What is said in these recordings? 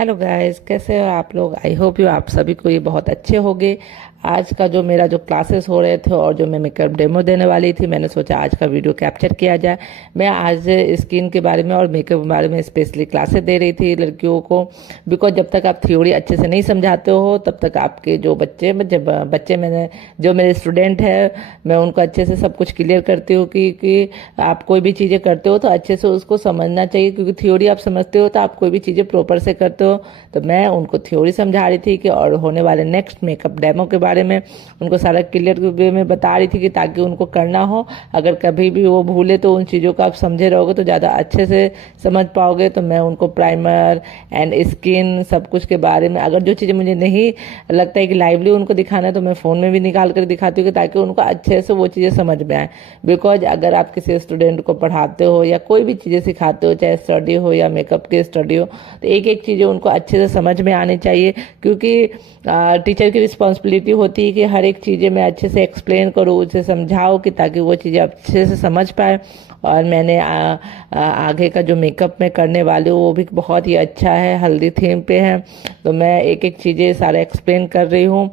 Hello guys, कैसे हो आप लोग। आई होप यू आप सभी को ये बहुत अच्छे होंगे। आज का जो मेरा जो क्लासेस हो रहे थे और जो मैं मेकअप डेमो देने वाली थी, मैंने सोचा आज का वीडियो कैप्चर किया जाए। मैं आज स्किन के बारे में और मेकअप के बारे में स्पेशली क्लासेस दे रही थी लड़कियों को। बिकॉज जब तक आप थ्योरी अच्छे से नहीं समझाते हो तब तक आपके जो बच्चे मैंने जो मेरे स्टूडेंट है, मैं उनको अच्छे से सब कुछ क्लियर करती हूँ कि आप कोई भी चीज़ें करते हो तो अच्छे से उसको समझना चाहिए, क्योंकि थ्योरी आप समझते हो तो आप कोई भी चीज़ें प्रॉपर से करते हो। तो मैं उनको थ्योरी समझा रही थी कि और होने वाले नेक्स्ट मेकअप डेमो के बारे में उनको सारा क्लियर वे में बता रही थी कि ताकि उनको करना हो। अगर कभी भी वो भूले तो उन चीज़ों को आप समझे रहोगे तो ज़्यादा अच्छे से समझ पाओगे। तो मैं उनको प्राइमर एंड स्किन सब कुछ के बारे में, अगर जो चीज़ें मुझे नहीं लगता है कि लाइवली उनको दिखाना है तो मैं फ़ोन में भी निकाल कर दिखाती हूँ ताकि उनको अच्छे से वो चीज़ें समझ में आए। बिकॉज अगर आप किसी स्टूडेंट को पढ़ाते हो या कोई भी चीज़ें सिखाते हो, चाहे स्टडी हो या मेकअप की स्टडी हो, तो एक एक चीज़ें उनको अच्छे से समझ में आनी चाहिए। क्योंकि टीचर की रिस्पॉन्सिबिलिटी होती है कि हर एक चीज़ें मैं अच्छे से एक्सप्लेन करूँ, उसे समझाओ कि ताकि वो चीज़ें अच्छे से समझ पाए। और मैंने आगे का जो मेकअप मैं करने वाली हूँ वो भी बहुत ही अच्छा है, हल्दी थीम पे है। तो मैं एक एक चीज़ें सारा एक्सप्लेन कर रही हूँ।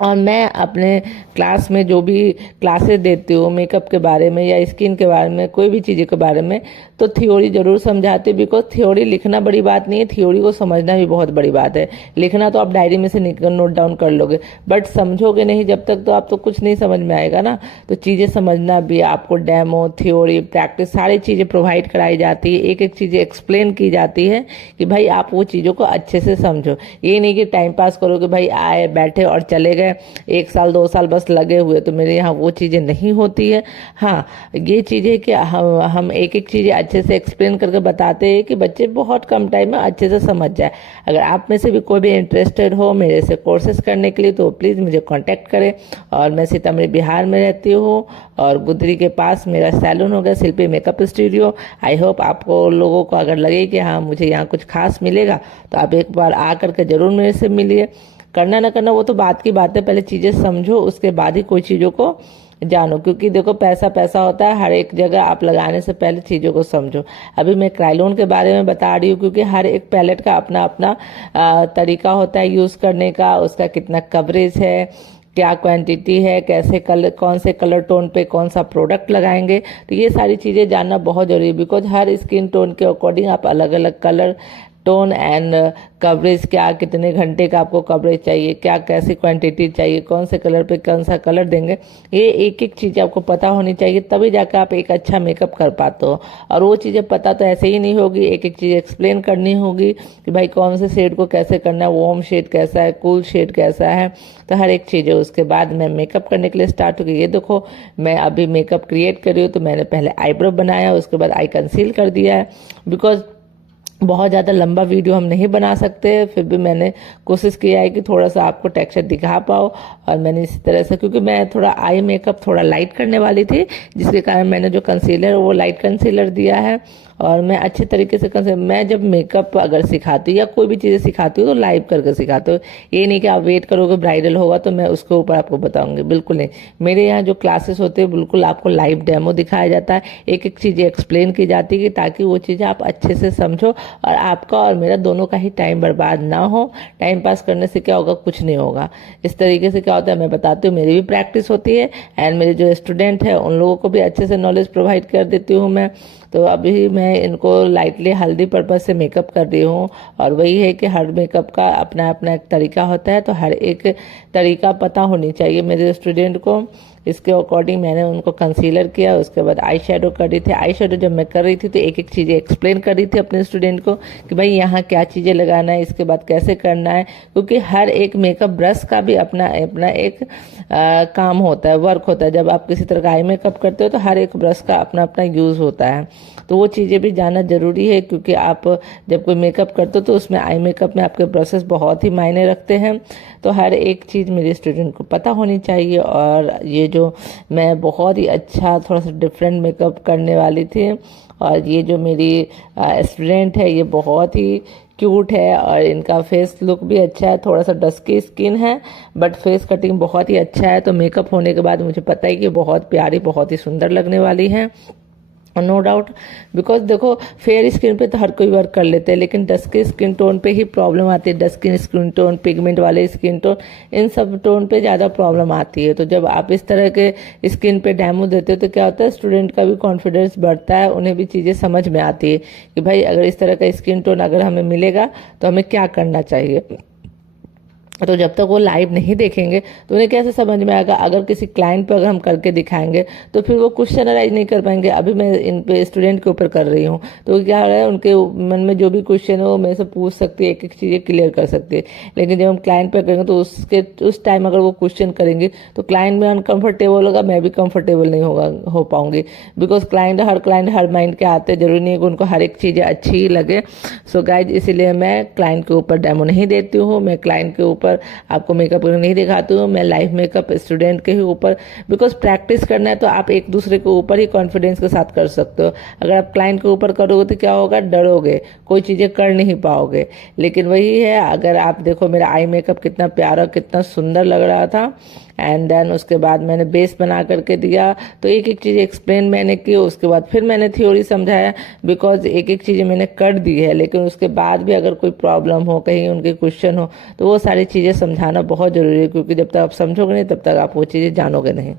और मैं अपने क्लास में जो भी क्लासेस देती हूँ मेकअप के बारे में या स्किन के बारे में, कोई भी चीज़ें के बारे में, तो थ्योरी ज़रूर समझाती हूँ। बिकॉज थ्योरी लिखना बड़ी बात नहीं है, थ्योरी को समझना भी बहुत बड़ी बात है। लिखना तो आप डायरी में से नोट डाउन कर लोगे, बट समझोगे नहीं जब तक तो आप तो कुछ नहीं समझ में आएगा ना। तो चीज़ें समझना भी, आपको डेमो, थ्योरी, प्रैक्टिस सारी चीज़ें प्रोवाइड कराई जाती है। एक एक चीज़ें एक्सप्लेन की जाती है कि भाई आप वो चीज़ों को अच्छे से समझो। ये नहीं कि टाइम पास करो कि भाई आए बैठे और चले गए, 1 साल 2 साल बस लगे हुए। तो मेरे यहाँ वो चीज़ें नहीं होती है। हाँ, ये चीज़ें कि हम एक एक चीज़ें अच्छे से एक्सप्लेन करके बताते हैं कि बच्चे बहुत कम टाइम में अच्छे से समझ जाए। अगर आप में से भी कोई भी इंटरेस्टेड हो मेरे से कोर्सेज करने के लिए तो प्लीज़ मुझे कांटेक्ट करें। और मैं सीतामढ़ी बिहार में रहती हूँ और गुदरी के पास मेरा सैलून हो गया, शिल्पी मेकअप स्टूडियो। आई होप आपको लोगों को अगर लगे कि हाँ मुझे यहाँ कुछ खास मिलेगा तो आप एक बार आ करके ज़रूर मेरे से मिलिए। करना ना करना वो तो बात की बात है, पहले चीज़ें समझो उसके बाद ही कोई चीज़ों को जानो। क्योंकि देखो पैसा पैसा होता है, हर एक जगह आप लगाने से पहले चीज़ों को समझो। अभी मैं क्राइलोन के बारे में बता रही हूँ क्योंकि हर एक पैलेट का अपना अपना तरीका होता है यूज़ करने का। उसका कितना कवरेज है, क्या क्वांटिटी है, कैसे कलर, कौन से कलर टोन पे कौन सा प्रोडक्ट लगाएंगे, तो ये सारी चीज़ें जानना बहुत ज़रूरी है। बिकॉज हर स्किन टोन के अकॉर्डिंग आप अलग अलग कलर टोन एंड कवरेज, क्या कितने घंटे का आपको कवरेज चाहिए, क्या कैसी क्वांटिटी चाहिए, कौन से कलर पे कौन सा कलर देंगे, ये एक एक चीज़ आपको पता होनी चाहिए। तभी जाकर आप एक अच्छा मेकअप कर पाते हो। और वो चीज़ें पता तो ऐसे ही नहीं होगी, एक एक चीज़ एक्सप्लेन करनी होगी कि भाई कौन से शेड को कैसे करना है, वार्म शेड कैसा है, कूल शेड कैसा है। तो हर एक चीज़ है। उसके बाद मैं मेकअप करने के लिए स्टार्ट हो गई। ये देखो मैं अभी मेकअप क्रिएट कर रही हूँ। तो मैंने पहले आईब्रो बनाया, उसके बाद आई कंसील कर दिया है। बिकॉज बहुत ज़्यादा लंबा वीडियो हम नहीं बना सकते, फिर भी मैंने कोशिश किया है कि थोड़ा सा आपको टेक्सचर दिखा पाओ। और मैंने इसी तरह से, क्योंकि मैं थोड़ा आई मेकअप थोड़ा लाइट करने वाली थी, जिसके कारण मैंने जो कंसीलर वो लाइट कंसीलर दिया है। और मैं अच्छे तरीके से मैं जब मेकअप अगर सिखाती हूँ या कोई भी चीज़ें सिखाती हूँ तो लाइव करके सिखाती हूँ। ये नहीं कि आप वेट करोगे ब्राइडल होगा तो मैं उसके ऊपर आपको बताऊंगी, बिल्कुल नहीं। मेरे यहाँ जो क्लासेस होते हैं बिल्कुल आपको लाइव डेमो दिखाया जाता है, एक एक चीज़ें एक्सप्लेन की जाती है कि ताकि वो चीज़ें आप अच्छे से समझो और आपका और मेरा दोनों का ही टाइम बर्बाद ना हो। टाइम पास करने से क्या होगा, कुछ नहीं होगा। इस तरीके से क्या होता है मैं बताती हूँ, मेरी भी प्रैक्टिस होती है एंड मेरे जो स्टूडेंट है उन लोगों को भी अच्छे से नॉलेज प्रोवाइड कर देती हूँ मैं। तो अभी मैं इनको लाइटली हल्दी पर्पज से मेकअप कर रही हूँ। और वही है कि हर मेकअप का अपना अपना एक तरीका होता है, तो हर एक तरीका पता होनी चाहिए मेरे स्टूडेंट को। इसके अकॉर्डिंग मैंने उनको कंसीलर किया, उसके बाद आई शेडो कर रही थी। आई शेडो जब मैं कर रही थी तो एक एक चीज़ें एक्सप्लेन कर रही थी अपने स्टूडेंट को कि भाई यहाँ क्या चीज़ें लगाना है, इसके बाद कैसे करना है। क्योंकि हर एक मेकअप ब्रश का भी अपना अपना एक काम होता है, वर्क होता है। जब आप किसी तरह का आई मेकअप करते हो तो हर एक ब्रश का अपना अपना यूज़ होता है। तो वो चीज़ें भी जानना ज़रूरी है, क्योंकि आप जब कोई मेकअप करते हो तो उसमें आई मेकअप में आपके ब्रशेस बहुत ही मायने रखते हैं। तो हर एक चीज़ मेरे स्टूडेंट को पता होनी चाहिए। और ये जो मैं बहुत ही अच्छा थोड़ा सा डिफरेंट मेकअप करने वाली थी। और ये जो मेरी स्टूडेंट है ये बहुत ही क्यूट है और इनका फेस लुक भी अच्छा है, थोड़ा सा डस्की स्किन है बट फेस कटिंग बहुत ही अच्छा है। तो मेकअप होने के बाद मुझे पता है कि बहुत प्यारी, बहुत ही सुंदर लगने वाली है। नो डाउट, बिकॉज देखो फेयर स्किन पे तो हर कोई वर्क कर लेते हैं, लेकिन डस्की स्किन टोन पे ही प्रॉब्लम आती है। डस्की स्किन टोन, पिगमेंट वाले स्किन टोन, इन सब टोन पे ज़्यादा प्रॉब्लम आती है। तो जब आप इस तरह के स्किन पे डेमो देते हो तो क्या होता है, स्टूडेंट का भी कॉन्फिडेंस बढ़ता है, उन्हें भी चीज़ें समझ में आती है कि भाई अगर इस तरह का स्किन टोन अगर हमें मिलेगा तो हमें क्या करना चाहिए। तो जब तक वो लाइव नहीं देखेंगे तो उन्हें कैसे समझ में आएगा। अगर किसी क्लाइंट पे अगर हम करके दिखाएंगे तो फिर वो क्वेश्चन अराइज नहीं कर पाएंगे। अभी मैं इन पे स्टूडेंट के ऊपर कर रही हूँ, तो क्या हो रहा है, उनके मन में जो भी क्वेश्चन है वो मेरे से पूछ सकती है, एक एक चीज़ें क्लियर कर सकती है। लेकिन जब हम क्लाइंट पे करेंगे तो उस टाइम अगर वो क्वेश्चन करेंगे तो क्लाइंट में अनकंफर्टेबल होगा, मैं भी कंफर्टेबल नहीं हो पाऊंगी। बिकॉज क्लाइंट हर माइंड के आते हैं, जरूरी नहीं है कि उनको हर एक चीज़ें अच्छी ही लगे। सो गाइज, इसीलिए मैं क्लाइंट के ऊपर डेमो नहीं देती हूँ, मैं क्लाइंट के ऊपर आपको मेकअप नहीं दिखाती हूँ, मैं लाइव मेकअप स्टूडेंट के ही ऊपर। बिकॉज प्रैक्टिस करना है तो आप एक दूसरे के ऊपर ही कॉन्फिडेंस के साथ कर सकते हो। अगर आप क्लाइंट के ऊपर करोगे तो क्या होगा, डरोगे, कोई चीज़ें कर नहीं पाओगे। लेकिन वही है, अगर आप देखो मेरा आई मेकअप कितना प्यारा, कितना सुंदर लग रहा था। एंड देन उसके बाद मैंने बेस बना करके दिया, तो एक एक चीज़ एक्सप्लेन मैंने की, उसके बाद फिर मैंने थ्योरी समझाया। बिकॉज एक एक चीज़ें मैंने कर दी है, लेकिन उसके बाद भी अगर कोई प्रॉब्लम हो, कहीं उनके क्वेश्चन हो, तो वो सारी चीज़ें समझाना बहुत ज़रूरी है, क्योंकि जब तक आप समझोगे नहीं तब तक आप वो चीज़ें जानोगे नहीं।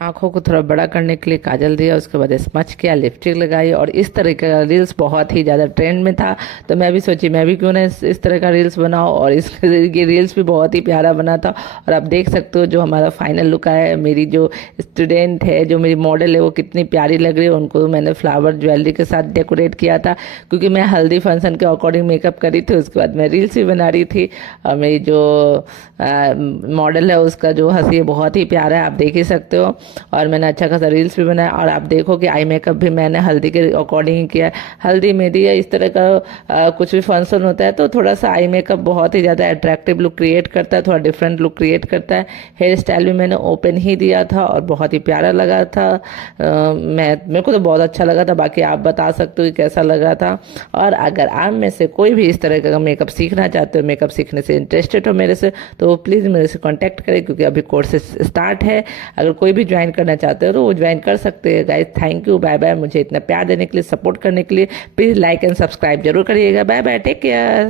आंखों को थोड़ा बड़ा करने के लिए काजल दिया, उसके बाद स्मच किया, लिपस्टिक लगाई, और इस तरह का रील्स बहुत ही ज़्यादा ट्रेंड में था। तो मैं भी सोची मैं भी क्यों ना इस तरह का रील्स बनाऊं, और ये रील्स भी बहुत ही प्यारा बना था। और आप देख सकते हो जो हमारा फाइनल लुक आया है। मेरी जो स्टूडेंट है, जो मेरी मॉडल है, वो कितनी प्यारी लग रही है। उनको मैंने फ्लावर ज्वेलरी के साथ डेकोरेट किया था, क्योंकि मैं हल्दी फंक्शन के अकॉर्डिंग मेकअप करी थी। उसके बाद मैं रील्स भी बना रही थी, और मेरी जो मॉडल है उसका जो हंसी है बहुत ही प्यारा है, आप देख ही सकते हो। और मैंने अच्छा खासा रील्स भी बनाया। और आप देखो कि आई मेकअप भी मैंने हल्दी के अकॉर्डिंग ही किया है। हल्दी मेहंदी या इस तरह का कुछ भी फंक्शन होता है तो थोड़ा सा आई मेकअप बहुत ही ज़्यादा अट्रैक्टिव लुक क्रिएट करता है, थोड़ा डिफरेंट लुक क्रिएट करता है। हेयर स्टाइल भी मैंने ओपन ही दिया था और बहुत ही प्यारा लगा था। मेरे को तो बहुत अच्छा लगा था, बाकी आप बता सकते हो कि कैसा लगा था। और अगर आप में से कोई भी इस तरह का मेकअप सीखना चाहते हो, मेकअप सीखने से इंटरेस्टेड हो मेरे से, तो प्लीज़ मेरे से कॉन्टैक्ट करें, क्योंकि अभी कोर्सेज स्टार्ट है। अगर कोई भी ज्वाइन करना चाहते हो तो वो ज्वाइन कर सकते हैं। Guys, thank you, bye bye. मुझे इतना प्यार देने के लिए, सपोर्ट करने के लिए प्लीज़ लाइक एंड सब्सक्राइब जरूर करिएगा। Bye bye, take care.